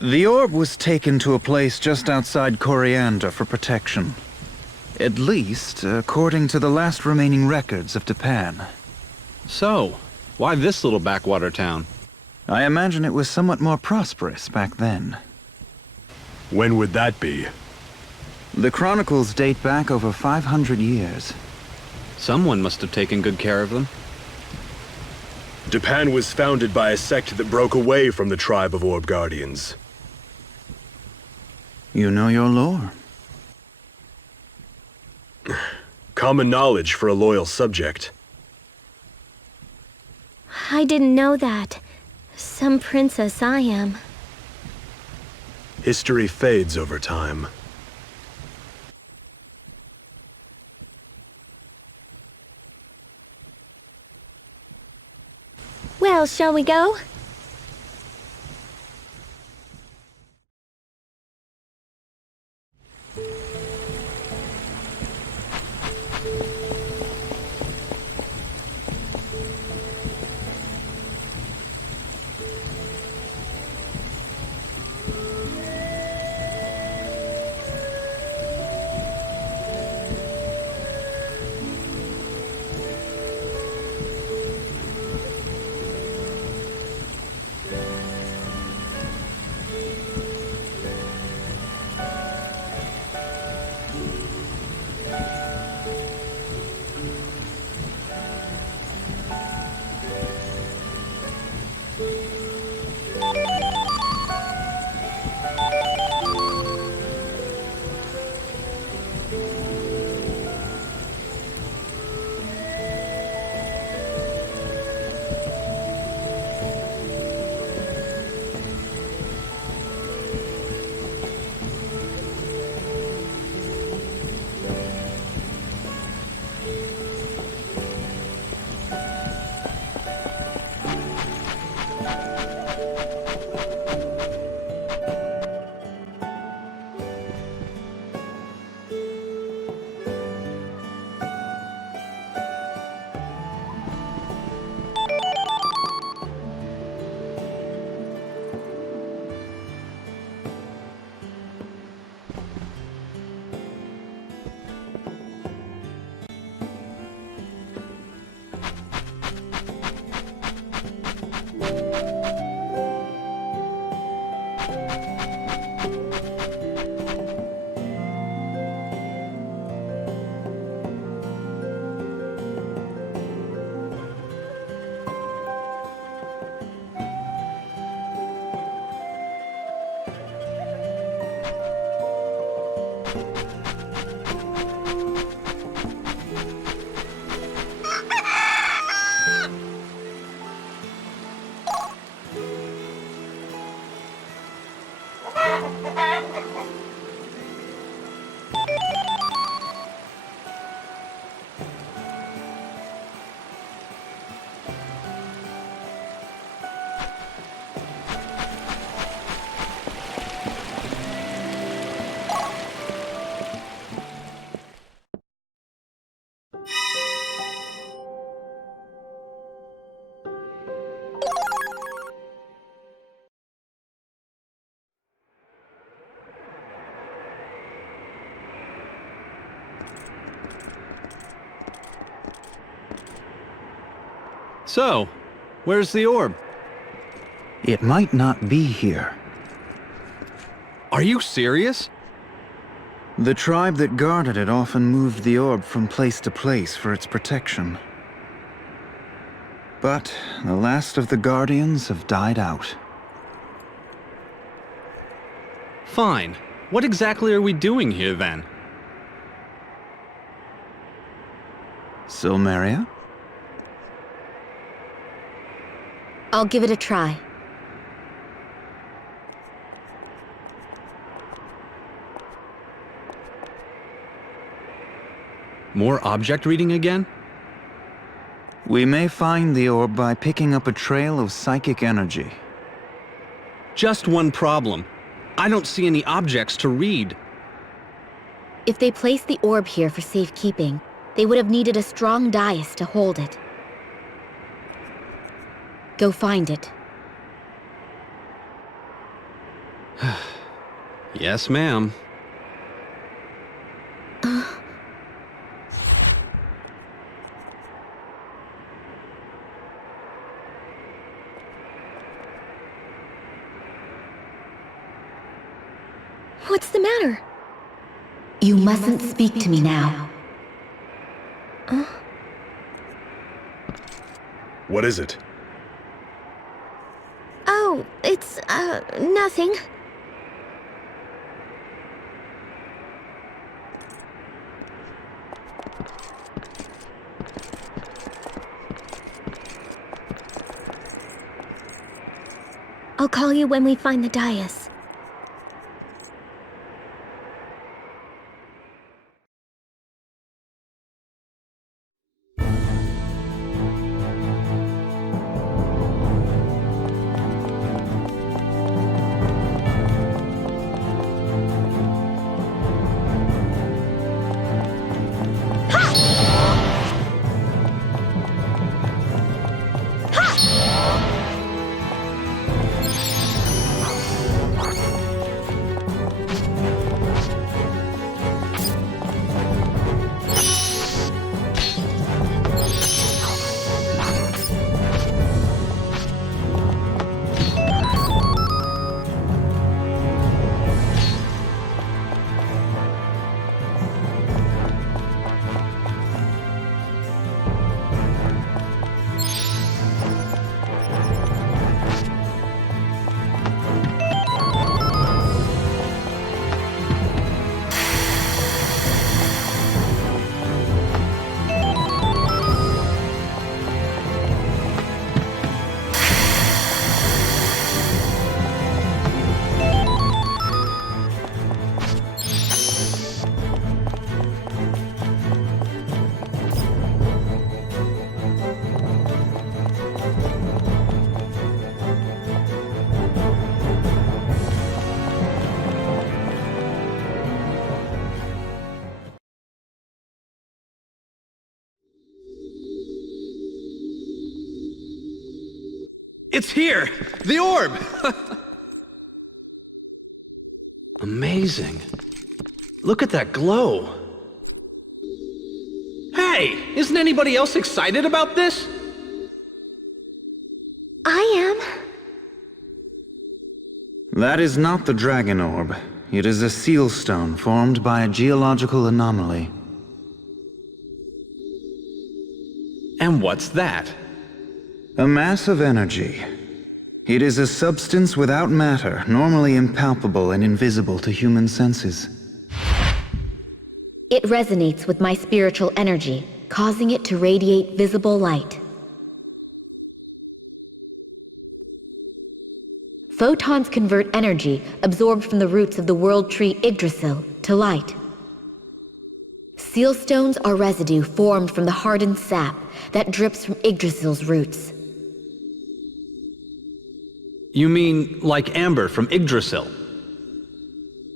The orb was taken to a place just outside Coriander for protection. At least, according to the last remaining records of Japan. So, why this little backwater town? I imagine it was somewhat more prosperous back then. When would that be? The chronicles date back over 500 years. Someone must have taken good care of them. Japan was founded by a sect that broke away from the tribe of Orb Guardians. You know your lore. Common knowledge for a loyal subject. I didn't know that. Some princess I am. History fades over time. Well, shall we go? So, where's the orb? It might not be here. Are you serious? The tribe that guarded it often moved the orb from place to place for its protection. But the last of the Guardians have died out. Fine. What exactly are we doing here then? Silmeria? I'll give it a try. More object reading again? We may find the orb by picking up a trail of psychic energy. Just one problem. I don't see any objects to read. If they placed the orb here for safekeeping, they would have needed a strong dais to hold it. Go find it. Yes, ma'am. What's the matter? You mustn't speak to me now. What is it? Oh, it's, nothing. I'll call you when we find the dais. It's here! The orb! Amazing. Look at that glow. Hey, isn't anybody else excited about this? I am. That is not the Dragon Orb. It is a seal stone formed by a geological anomaly. And what's that? A mass of energy. It is a substance without matter, normally impalpable and invisible to human senses. It resonates with my spiritual energy, causing it to radiate visible light. Photons convert energy absorbed from the roots of the world tree Yggdrasil to light. Seal stones are residue formed from the hardened sap that drips from Yggdrasil's roots. You mean like amber from Yggdrasil?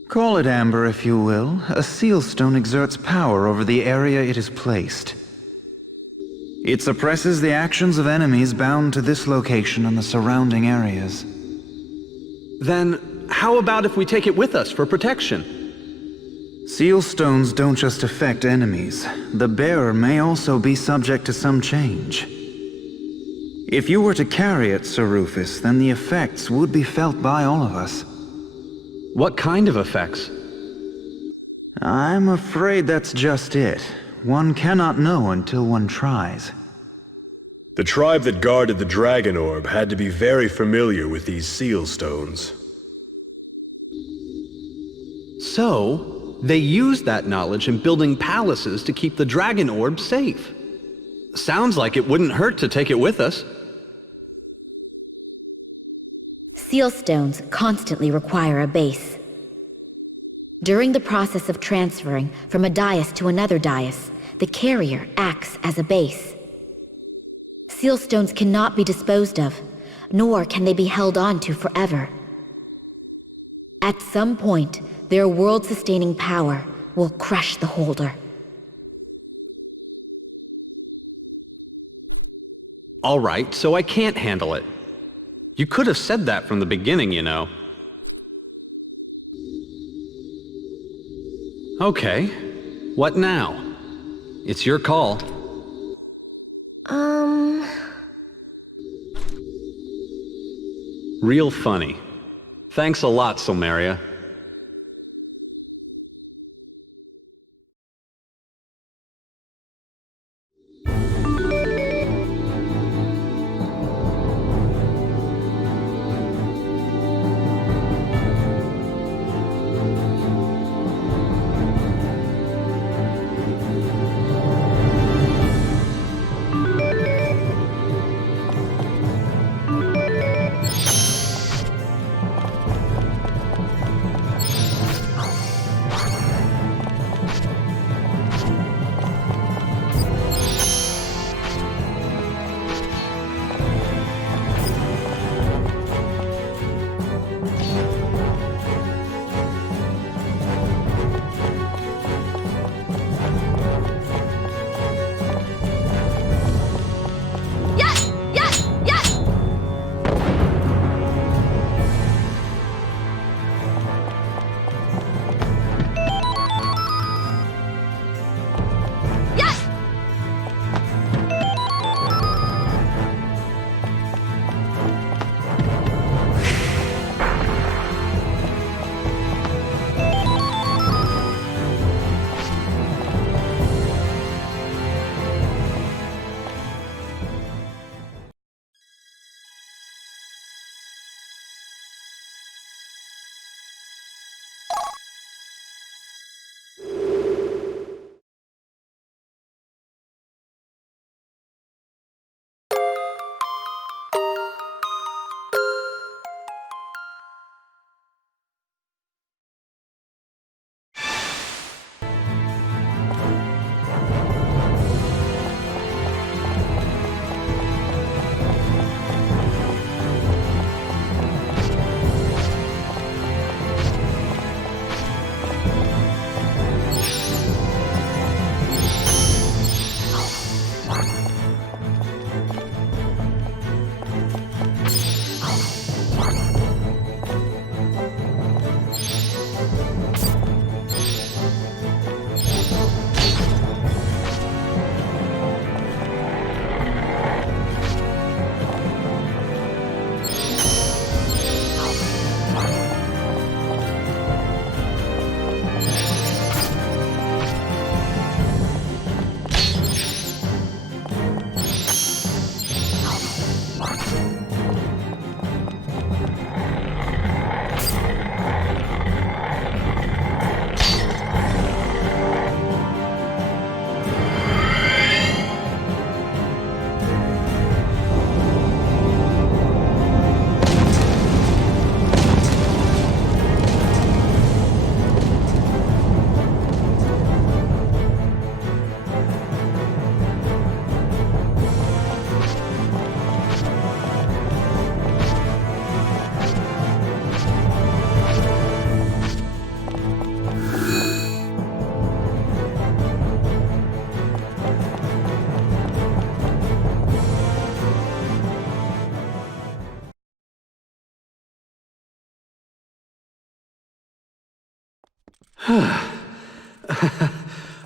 Call it amber if you will. A seal stone exerts power over the area it is placed. It suppresses the actions of enemies bound to this location and the surrounding areas. Then how about if we take it with us for protection? Seal stones don't just affect enemies. The bearer may also be subject to some change. If you were to carry it, Sir Rufus, then the effects would be felt by all of us. What kind of effects? I'm afraid that's just it. One cannot know until one tries. The tribe that guarded the Dragon Orb had to be very familiar with these seal stones. So, they used that knowledge in building palaces to keep the Dragon Orb safe. Sounds like it wouldn't hurt to take it with us. Seal stones constantly require a base. During the process of transferring from a dais to another dais, the carrier acts as a base. Seal stones cannot be disposed of, nor can they be held on to forever. At some point, their world-sustaining power will crush the holder. All right, so I can't handle it. You could have said that from the beginning, you know. Okay. What now? It's your call. Real funny. Thanks a lot, Silmeria.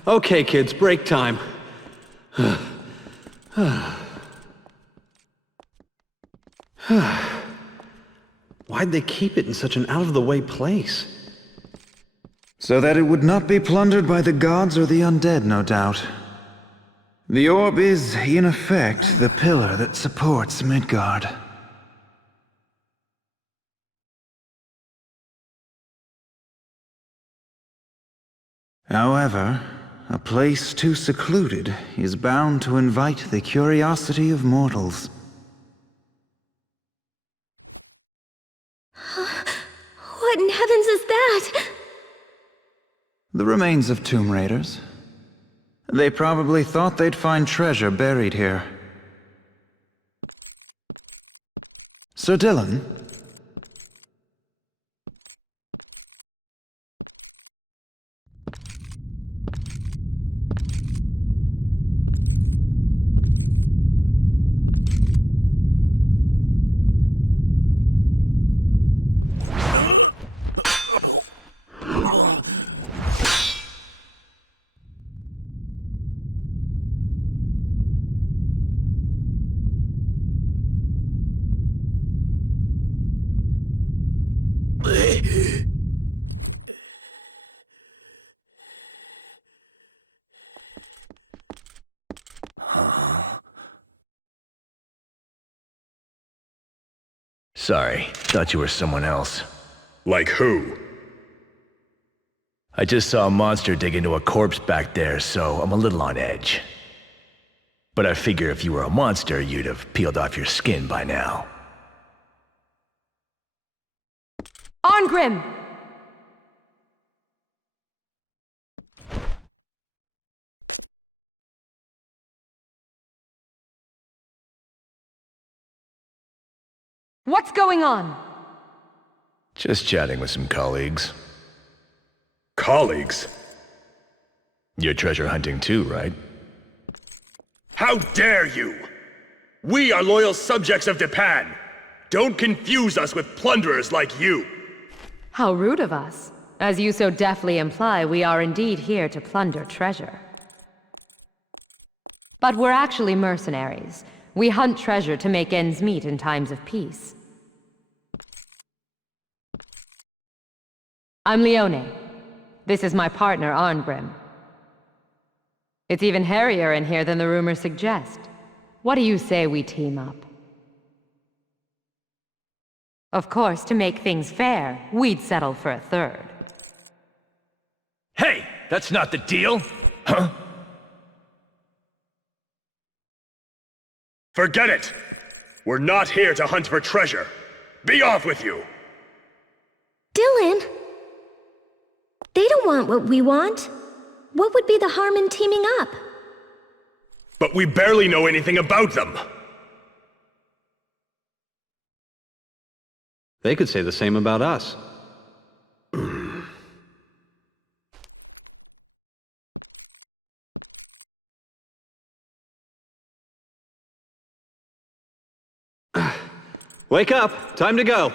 Okay, kids, break time. Why'd they keep it in such an out-of-the-way place? So that it would not be plundered by the gods or the undead, no doubt. The orb is, in effect, the pillar that supports Midgard. However, a place too secluded is bound to invite the curiosity of mortals. What in heavens is that? The remains of tomb raiders. They probably thought they'd find treasure buried here. Sir Dylan? Sorry, thought you were someone else. Like who? I just saw a monster dig into a corpse back there, so I'm a little on edge. But I figure if you were a monster, you'd have peeled off your skin by now. Arngrim! What's going on? Just chatting with some colleagues. Colleagues? You're treasure hunting too, right? How dare you! We are loyal subjects of Japan. Don't confuse us with plunderers like you! How rude of us. As you so deftly imply, we are indeed here to plunder treasure. But we're actually mercenaries. We hunt treasure to make ends meet in times of peace. I'm Leone. This is my partner, Arngrim. It's even hairier in here than the rumors suggest. What do you say we team up? Of course, to make things fair, we'd settle for a third. Hey, that's not the deal! Huh? Forget it! We're not here to hunt for treasure. Be off with you! Dylan! They don't want what we want. What would be the harm in teaming up? But we barely know anything about them! They could say the same about us. Wake up! Time to go!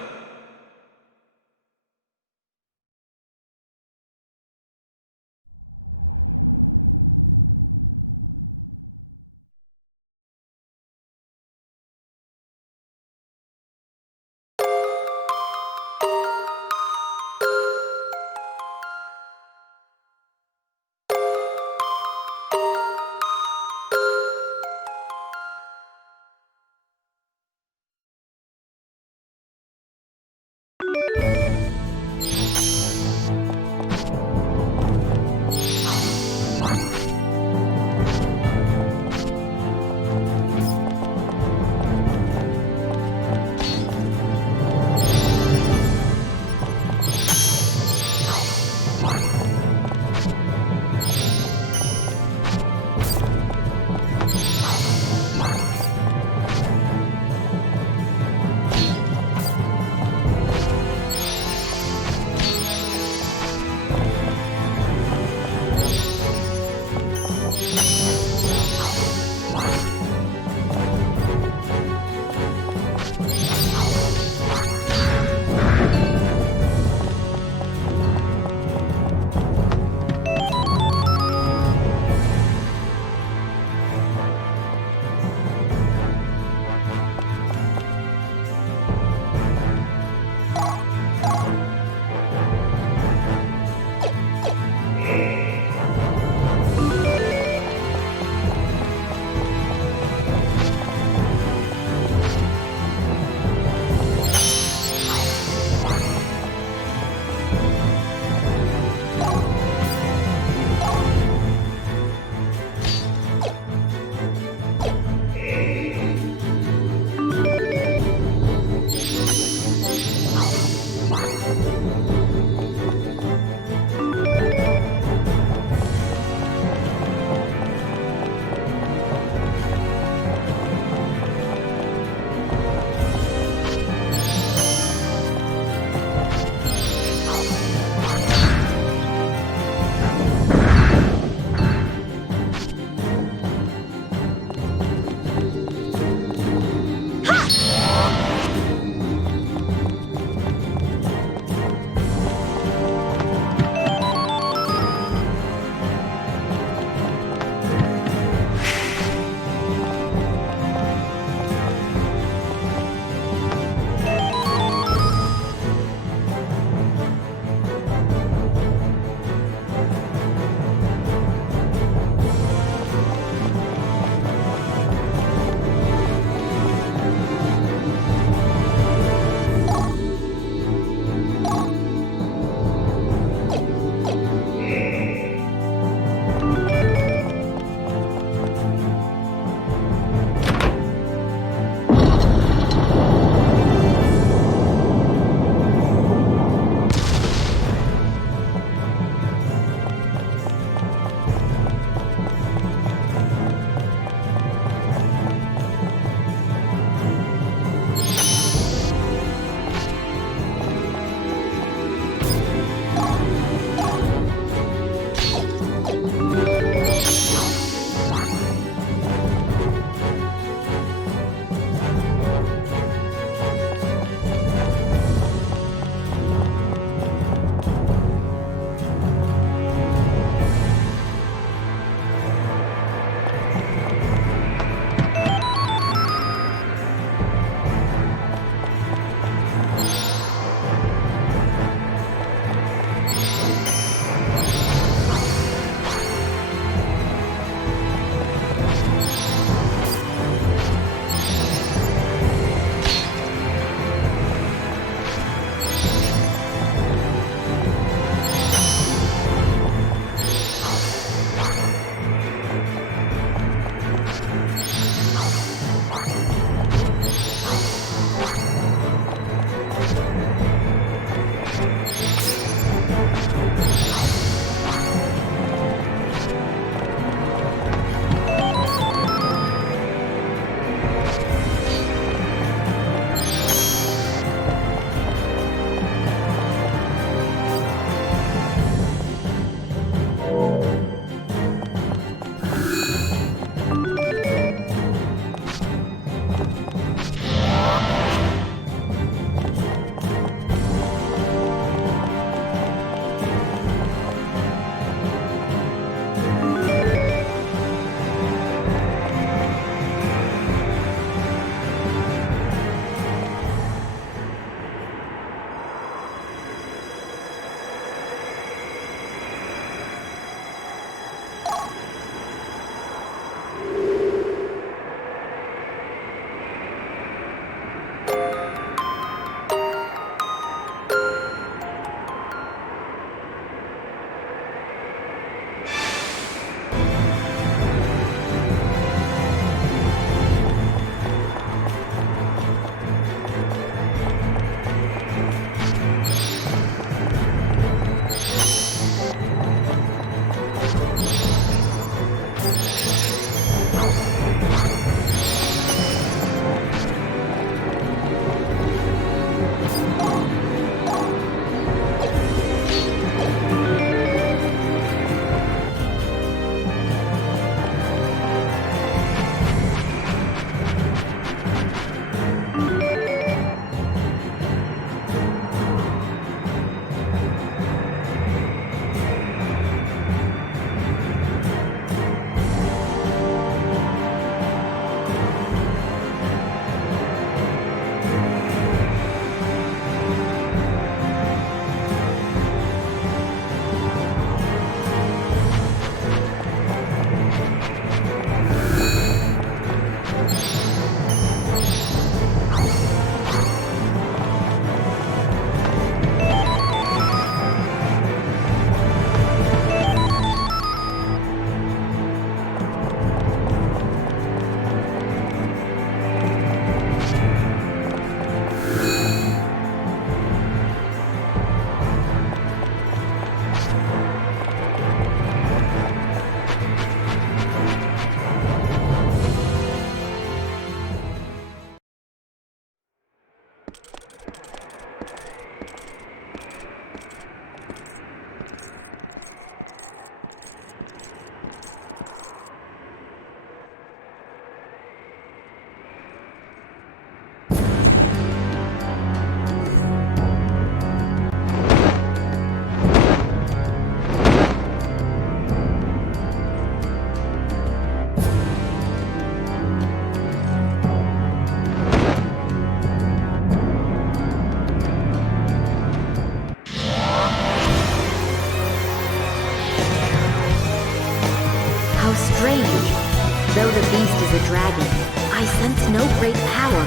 no great power.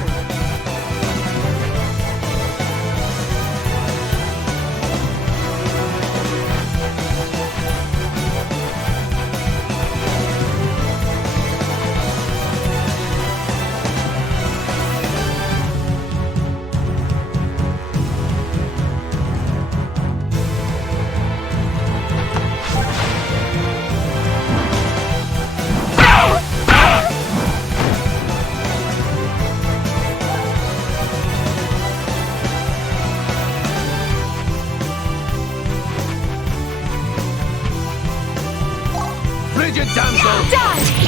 Frigid damsel!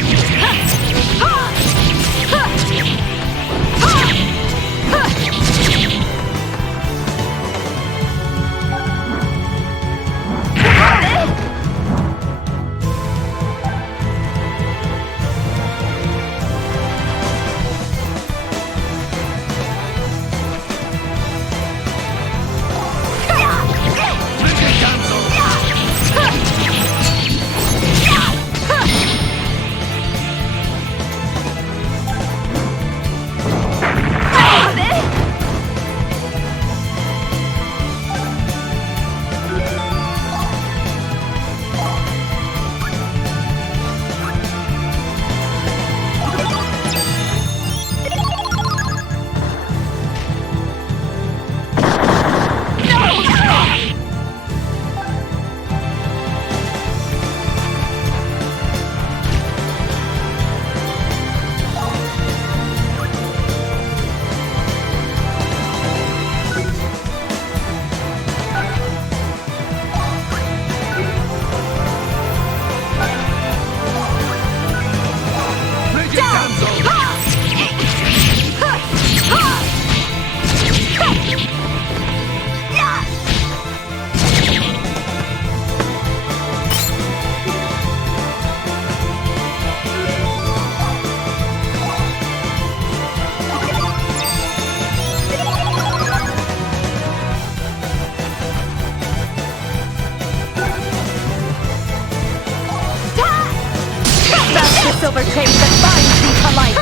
silver chain that binds thee to life!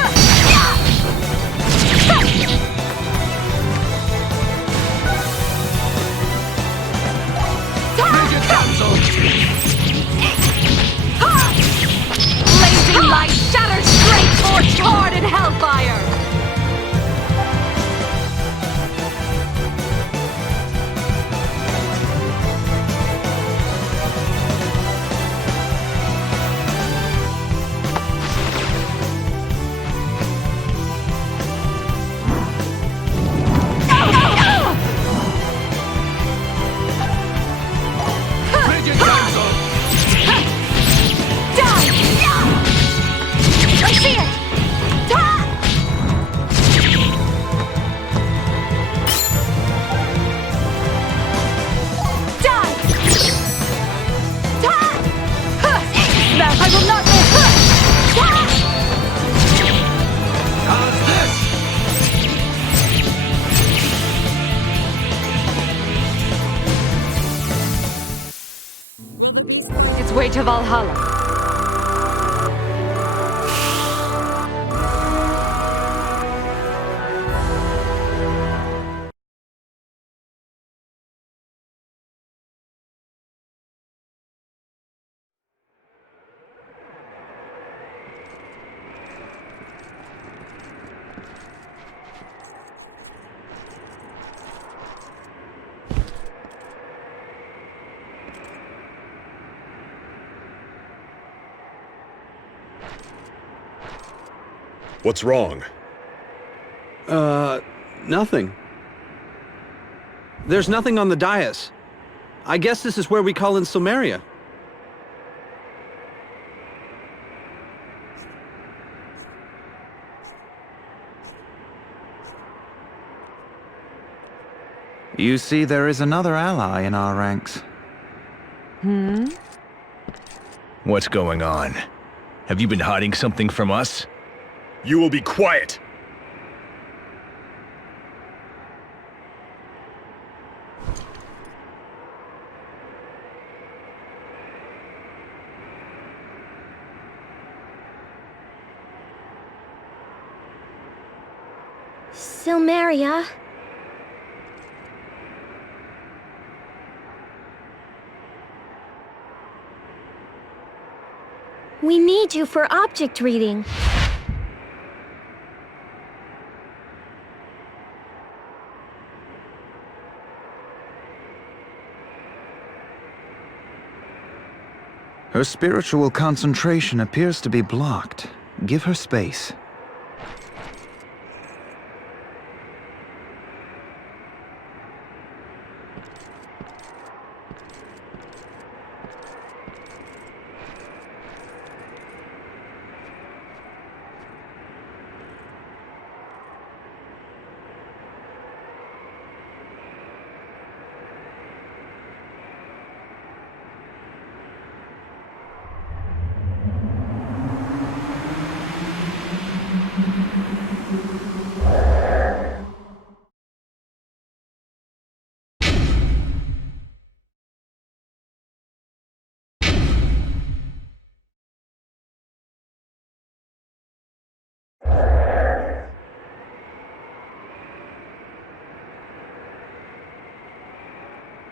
Blazing light shatters straight forged hard in hellfire! Way to Valhalla. What's wrong? Nothing. There's nothing on the dais. I guess this is where we call in Silmeria. You see, there is another ally in our ranks. What's going on? Have you been hiding something from us? You will be quiet! Silmeria. We need you for object reading. Her spiritual concentration appears to be blocked. Give her space.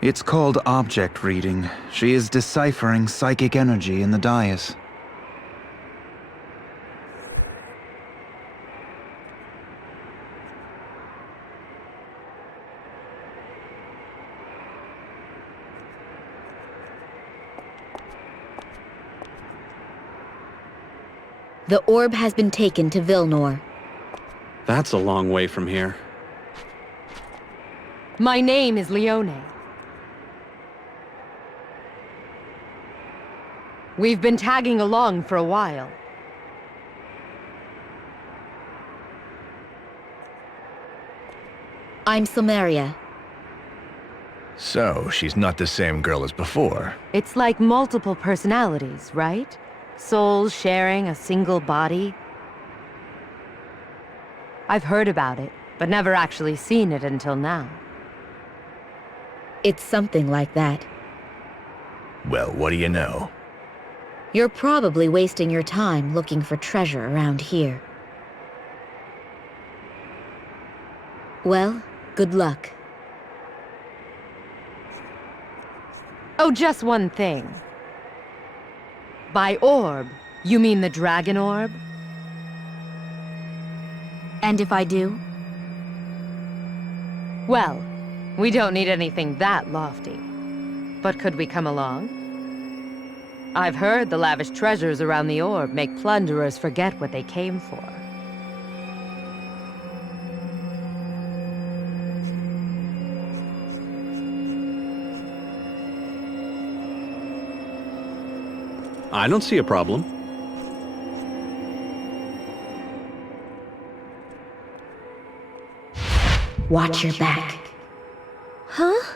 It's called object reading. She is deciphering psychic energy in the dais. The orb has been taken to Vilnor. That's a long way from here. My name is Leone. We've been tagging along for a while. I'm Silmeria. So, she's not the same girl as before. It's like multiple personalities, right? Souls sharing a single body. I've heard about it, but never actually seen it until now. It's something like that. Well, what do you know? You're probably wasting your time looking for treasure around here. Well, good luck. Oh, just one thing. By orb, you mean the Dragon Orb? And if I do? Well, we don't need anything that lofty. But could we come along? I've heard the lavish treasures around the orb make plunderers forget what they came for. I don't see a problem. Watch your back. Huh?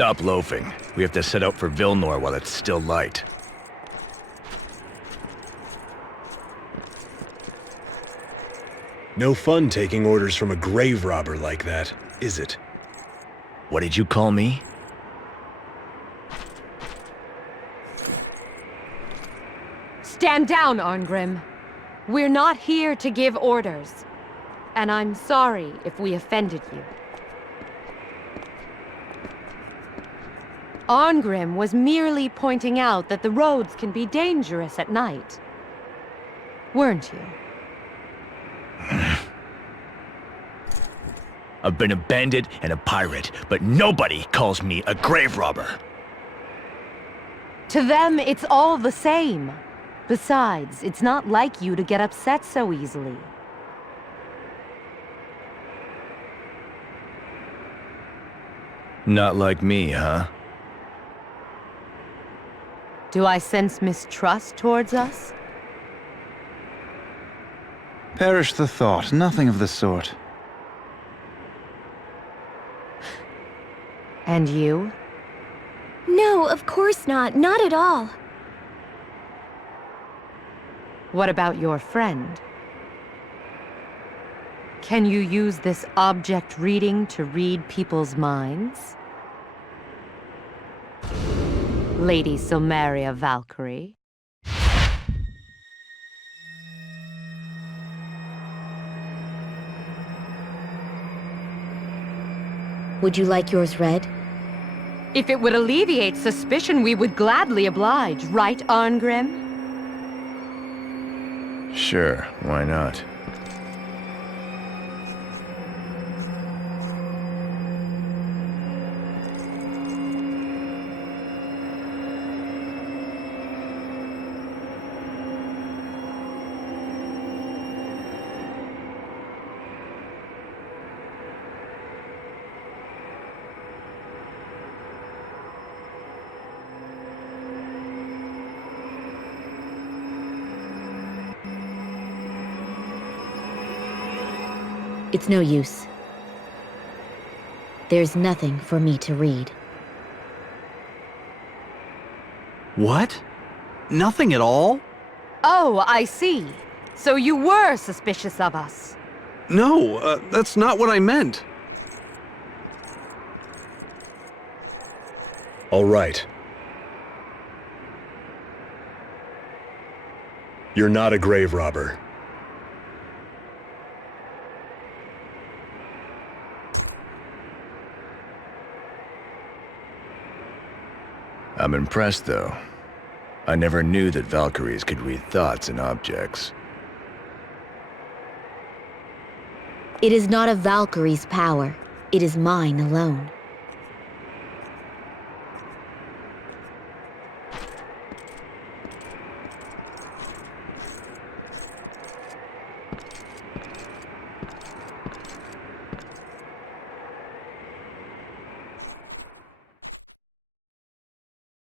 Stop loafing. We have to set out for Vilnor while it's still light. No fun taking orders from a grave robber like that, is it? What did you call me? Stand down, Arngrim. We're not here to give orders. And I'm sorry if we offended you. Arngrim was merely pointing out that the roads can be dangerous at night. Weren't you? I've been a bandit and a pirate, but nobody calls me a grave robber. To them, it's all the same. Besides, it's not like you to get upset so easily. Not like me, huh? Do I sense mistrust towards us? Perish the thought, nothing of the sort. And you? No, of course not. Not at all. What about your friend? Can you use this object reading to read people's minds? Lady Silmeria Valkyrie. Would you like yours read? If it would alleviate suspicion, we would gladly oblige, right, Arngrim? Sure, why not? It's no use. There's nothing for me to read. What? Nothing at all? Oh, I see. So you were suspicious of us. No, that's not what I meant. All right. You're not a grave robber. I'm impressed, though. I never knew that Valkyries could read thoughts in objects. It is not a Valkyrie's power. It is mine alone.